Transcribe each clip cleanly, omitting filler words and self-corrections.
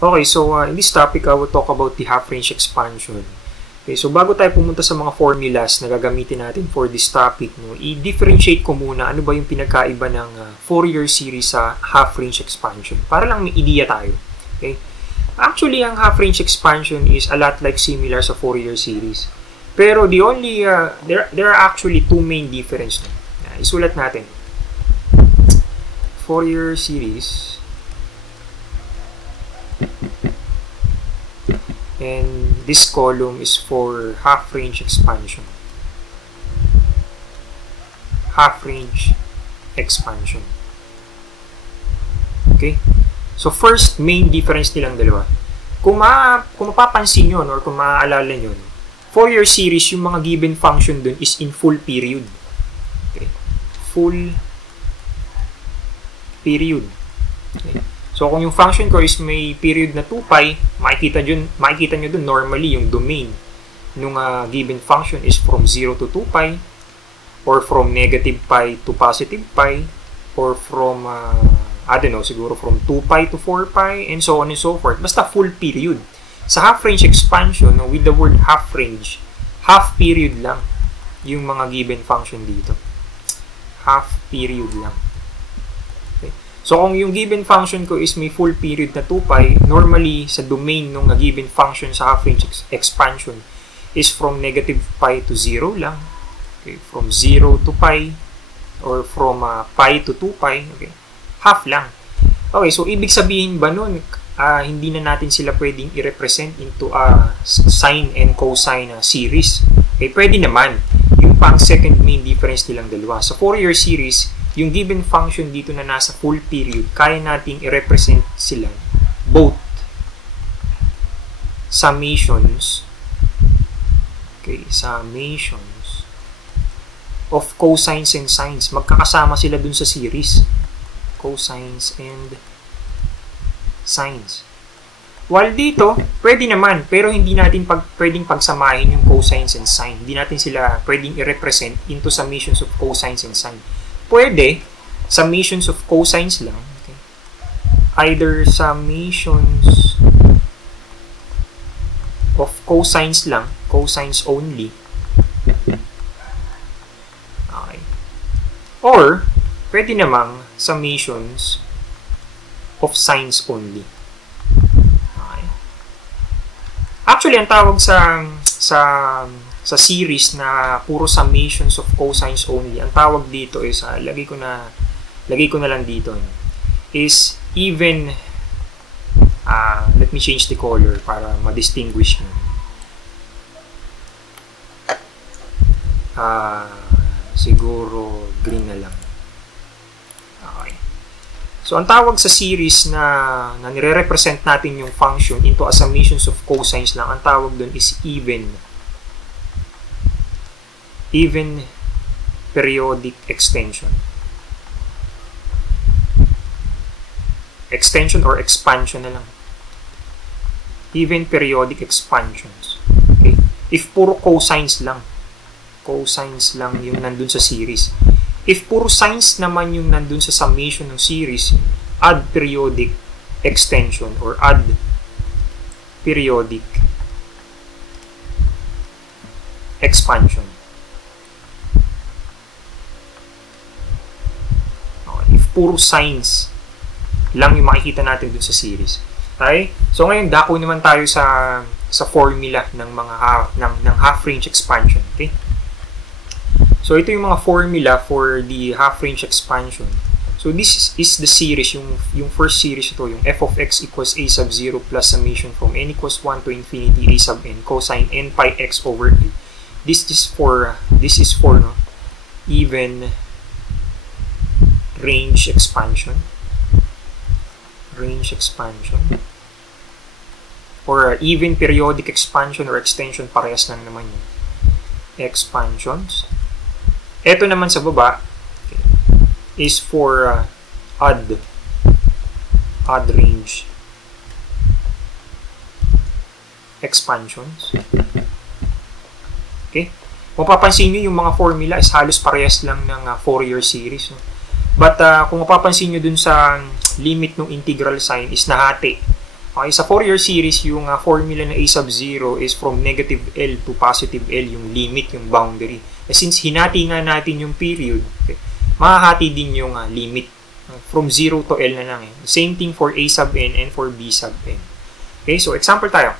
Okay, so in this topic, I will talk about the half-range expansion. Okay, so bago tayo pumunta sa mga formulas na gagamitin natin for this topic, no, i-differentiate ko muna ano ba yung pinagkaiba ng Fourier series sa half-range expansion. Para lang may idea tayo. Okay? Actually, ang half-range expansion is a lot like similar sa Fourier series. Pero the only, there are actually two main difference. No? Isulat natin. Fourier series and this column is for half-range expansion. Half-range expansion. Okay? So, first, main difference nilang dalawa. Kung mapapansin nyo, or kung maaalala nyo, Fourier series, yung mga given function dun is in full period. Okay? Full period. Okay? So, kung yung function ko is may period na 2π, makikita nyo dun normally yung domain nung given function is from 0 to 2π, or from negative π to positive π, or from, I don't know, siguro from 2π to 4π, and so on and so forth. Basta full period. Sa half-range expansion, with the word half-range, half period lang yung mga given function dito. Half period lang. So, kung yung given function ko is may full period na 2π, normally, sa domain ng given function sa half-range expansion is from negative π to 0 lang. Okay? From 0 to π, or from π to 2π. Okay? Half lang. Okay, so ibig sabihin ba nun, hindi na natin sila pwedeng i-represent into a sine and cosine series? Okay, pwede naman. Yung pang second main difference nilang dalawa. Sa Fourier series, yung given function dito na nasa full period, kaya nating i-represent sila both summations, okay, summations of cosines and sines. Magkakasama sila dun sa series. Cosines and sines. While dito, pwede naman, pero hindi natin pwedeng pagsamahin yung cosines and sine. Hindi natin sila pwedeng i-represent into summations of cosines and sine. Pwede, summations of cosines lang. Okay? Either summations of cosines lang, cosines only. Okay. Or, pwede namang summations of sines only. Okay. Actually, ang tawag sa series na puro summations of cosines only, ang tawag dito is, lagay ko na lang dito, is even, let me change the color para ma-distinguish nyo. Siguro green na lang. Okay. So, ang tawag sa series na nire-represent natin yung function into a summations of cosines lang, ang tawag dun is even periodic extension. Extension or expansion na lang. Even periodic expansions. Okay? If puro cosines lang yung nandun sa series. If puro sines naman yung nandun sa summation ng series, add periodic extension or add periodic expansion. Puro sines lang yung makikita natin dun sa series. Okay? So ngayon dako naman tayo sa formula ng mga half-range expansion. Okay? So ito yung mga formula for the half-range expansion. So this is the series, yung first series ito, yung f of x equals a sub 0 plus summation from n equals 1 to infinity a sub n cosine n pi x over a. This is for no, even range expansion, or even periodic expansion or extension, parehas lang naman yun. Expansions. Ito naman sa baba, okay, is for odd range expansions. Okay? Mapapansin nyo yung mga formula is halos parehas lang ng Fourier series. No? But kung mapapansin nyo dun sa limit ng integral sign is nahati. Okay, sa Fourier series, yung formula na a sub 0 is from negative L to positive L, yung limit, yung boundary. Since hinati nga natin yung period, okay, mahahati din yung limit. From 0 to L na lang. Same thing for a sub n and for b sub n. Okay, so example tayo.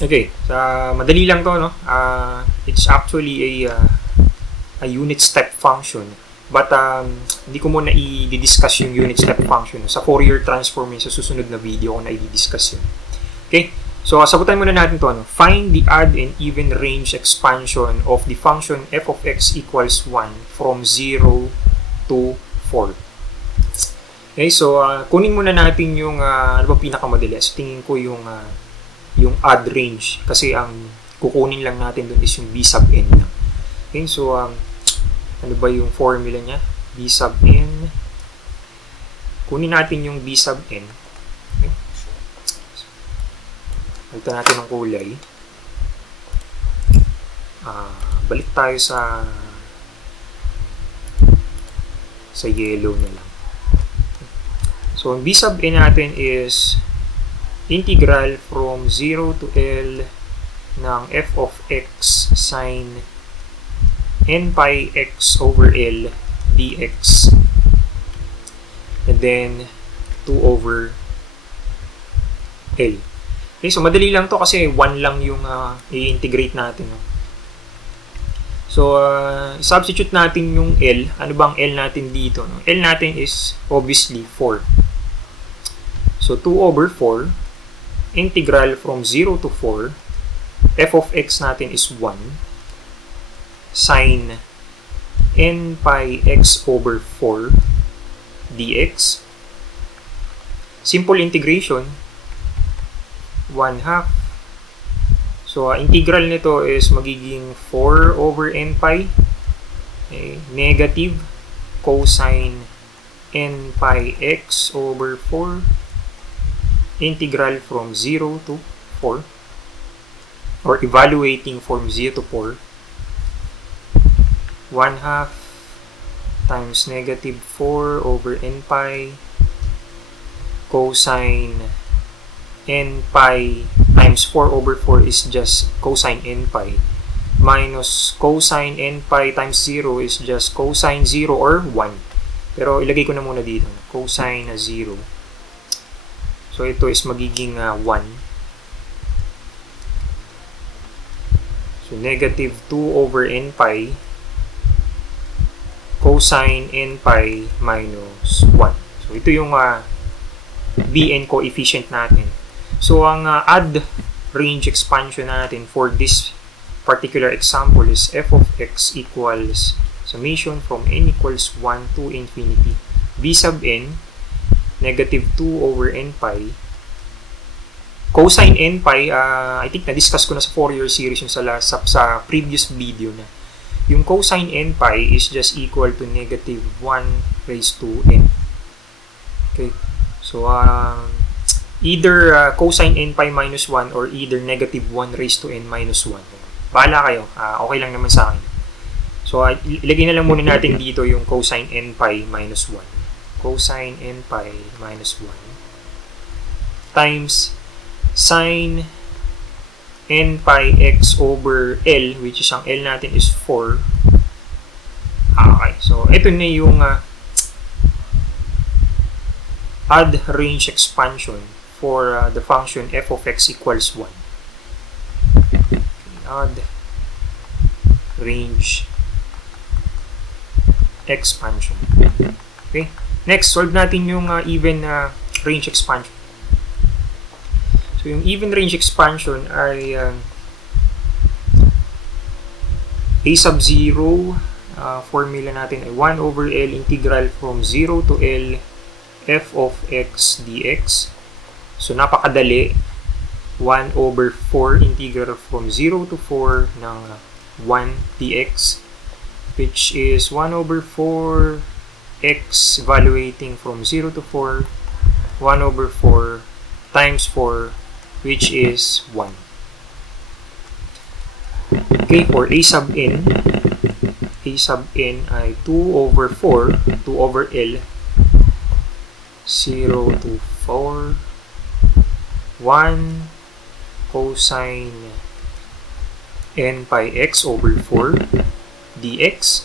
Okay, madali lang to, no? It's actually a unit step function. But hindi ko muna i-discuss yung unit step function. Sa Fourier transform sa susunod na video ko na i-discuss yun. Okay? So, sagutan muna natin to. Ano? Find the odd and even range expansion of the function f of x equals 1 from 0 to 4. Okay? So, kunin muna natin yung ano ba pinakamadali. So, tingin ko yung odd range. Kasi ang kukunin lang natin dun is yung b sub n. Okay? So, ano ba yung formula niya? B sub n. Kunin natin yung B sub n. Okay. Palitan natin ng kulay. Balik tayo sa yellow na lang. So, ang B sub n natin is integral from 0 to L ng f of x sin n pi x over L dx, and then 2 over L. Okay, so madali lang to kasi 1 lang yung i-integrate natin. No? So, substitute natin yung L. Ano bang L natin dito? No? L natin is obviously 4. So, 2 over 4, integral from 0 to 4, f of x natin is 1, sin n pi x over 4 dx. Simple integration, 1/2. So, integral nito is magiging 4 over n pi, okay, negative cosine n pi x over 4, integral from 0 to 4, or evaluating from 0 to 4, 1/2 times negative 4 over n pi cosine n pi times 4 over 4 is just cosine n pi minus cosine n pi times 0 is just cosine 0 or 1. Pero ilagay ko na muna dito, cosine 0. So ito is magiging 1. So negative 2 over n pi cosine n pi minus 1. So, ito yung Bn coefficient natin. So, ang odd range expansion natin for this particular example is f of x equals summation from n equals 1 to infinity b sub n negative 2 over n pi cosine n pi. I think na-discuss ko na sa Fourier series yung sa previous video na. Yung cosine n pi is just equal to negative 1 raised to n. Okay. So, either cosine n pi minus 1 or either negative 1 raised to n minus 1. Bahala kayo. Okay lang naman sa akin. So, ilagay na lang muna natin dito yung cosine n pi minus 1. Cosine n pi minus 1 times sine n pi x over L, which is ang L natin is 4. Okay, so ito na yung odd range expansion for the function f of x equals 1. Okay, odd range expansion. Okay, next, solve natin yung even range expansion. So, yung even range expansion ay a sub 0, formula natin ay 1 over L integral from 0 to L f of x dx. So, napakadali. 1 over 4 integral from 0 to 4 ng 1 dx, which is 1 over 4 x evaluating from 0 to 4, 1 over 4 times 4, which is 1. Okay, for a sub n ay 2 over 4, 2 over L 0 to 4, 1 cosine n pi x over 4 dx.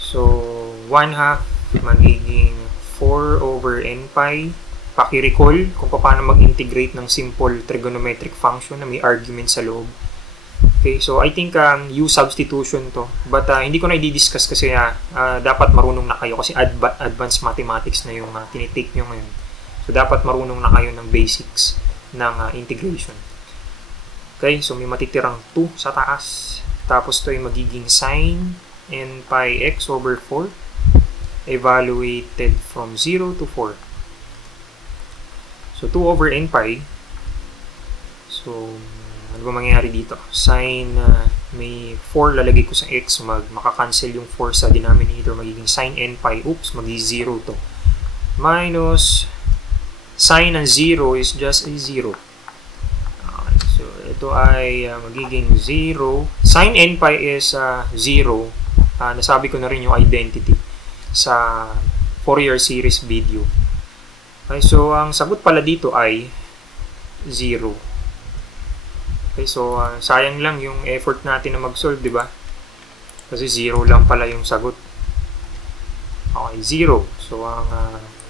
So, 1/2 magiging 4 over n pi. Paki-recall kung paano mag-integrate ng simple trigonometric function na may argument sa loob. Okay, so I think use substitution to. But hindi ko na i-discuss kasi dapat marunong na kayo kasi advanced mathematics na yung tinitake nyo ngayon. So, dapat marunong na kayo ng basics ng integration. Okay, so may matitirang 2 sa taas. Tapos ito ay magiging sine n pi x over 4 evaluated from 0 to 4. So, 2 over n pi. So, ano ba mangyayari dito? Sine, may 4 lalagay ko sa x. Makakancel yung 4 sa denominator. Magiging sine n pi. Oops, magiging 0 to. Minus, sine ng 0 is just a 0. Okay, so, ito ay magiging 0. Sine n pi is 0. Nasabi ko na rin yung identity sa Fourier series video. Okay, so ang sagot pala dito ay 0. Okay, so sayang lang yung effort natin na mag-solve, di ba? Kasi 0 lang pala yung sagot. Okay, 0. So ang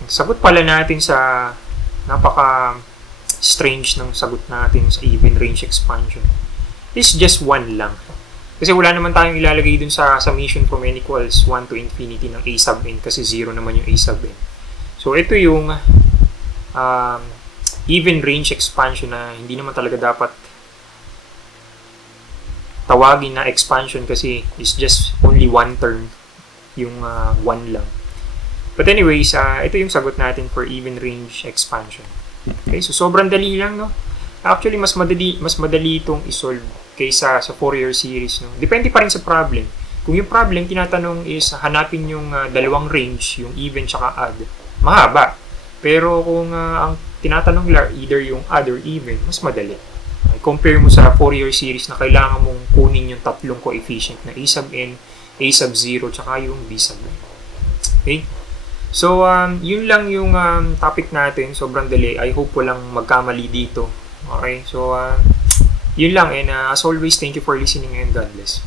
sagot pala natin sa napaka-strange ng sagot natin sa even range expansion is just 1 lang. Kasi wala naman tayong ilalagay dun sa summation from n equals 1 to infinity ng a sub n kasi 0 naman yung a sub n. So, ito yung even range expansion na hindi naman talaga dapat tawagin na expansion kasi it's just only one term, yung 1 lang. But anyways, ito yung sagot natin for even range expansion. Okay, so sobrang dali lang, no? Actually, mas madali itong isolve kaysa sa Fourier series, no? Depende pa rin sa problem. Kung yung problem tinatanong is hanapin yung dalawang range, yung even tsaka odd, mahaba. Pero kung ang tinatanong either yung odd or even, mas madali. Compare mo sa Fourier series na kailangan mong kunin yung tatlong coefficient na a sub n, a sub 0, tsaka yung b sub n. Okay? So, yun lang yung topic natin. Sobrang dali. I hope walang magkamali dito. Okay? So, yun lang. And as always, thank you for listening and God bless.